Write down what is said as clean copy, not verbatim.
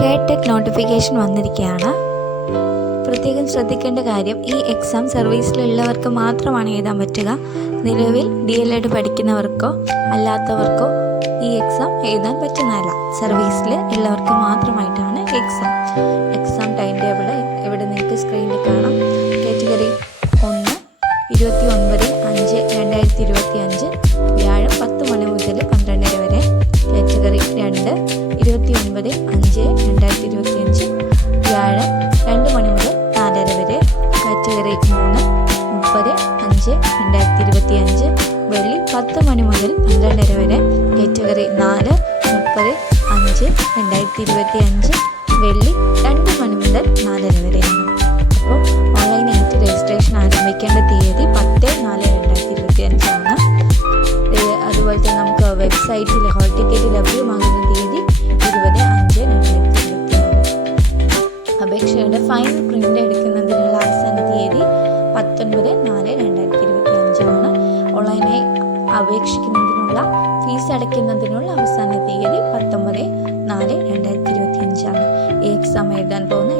കെടെക് notification വന്നിരിക്കുകയാണ്. പ്രത്യേകം ശ്രദ്ധിക്കേണ്ട കാര്യം, ഈ എക്സാം സർവീസിലുള്ളവർക്ക് മാത്രമാണ് എഴുതാൻ പറ്റുക. നിലവിൽ DLED പഠിക്കുന്നവർക്കോ അല്ലാത്തവർക്കോ ഈ എക്സാം എഴുതാൻ പറ്റുന്നതല്ല. സർവീസിൽ ഉള്ളവർക്ക് മാത്രമായിട്ടാണ് എക്സാം ടൈം ടേബിൾ ഇവിടെ നിങ്ങൾക്ക് സ്ക്രീനിൽ കാണാം. കാറ്റഗറി 1 29/5/2025 വ്യാഴം 10 മണി മുതൽ 12:30 വരെ. കാറ്റഗറി 2 29/5/2025 വ്യാഴം 2 മണി മുതൽ 4:30 വരെ. കാറ്റഗറി 3 30/5/2025 വെള്ളി 10 മണി മുതൽ 12:30 വരെ. കാറ്റഗറി 4 30/5/2025 വെള്ളി 2 മണി മുതൽ 4:30 വരെയാണ്. അപ്പോൾ ഓൺലൈനായിട്ട് രജിസ്ട്രേഷൻ ആരംഭിക്കേണ്ട തീയതി 10/4/2025 ആണ്. അതുപോലെ തന്നെ നമുക്ക് വെബ്സൈറ്റിൽ ഹോൾ ടിക്കറ്റ് ലഭ്യമാകുന്ന തീയതി 20/5/2026. അപേക്ഷയുടെ ഫൈനൽ പ്രിൻ്റ് എടുക്കുന്നതിനുള്ള അവസാന തീയതി 19/4/2025 ആണ്. ഓൺലൈനായി അപേക്ഷിക്കുന്നതിനുള്ള ഫീസ് അടയ്ക്കുന്നതിനുള്ള അവസാന തീയതി 19/4/2025 ആണ്. ഈ എക്സാം എഴുതാൻ പോകുന്ന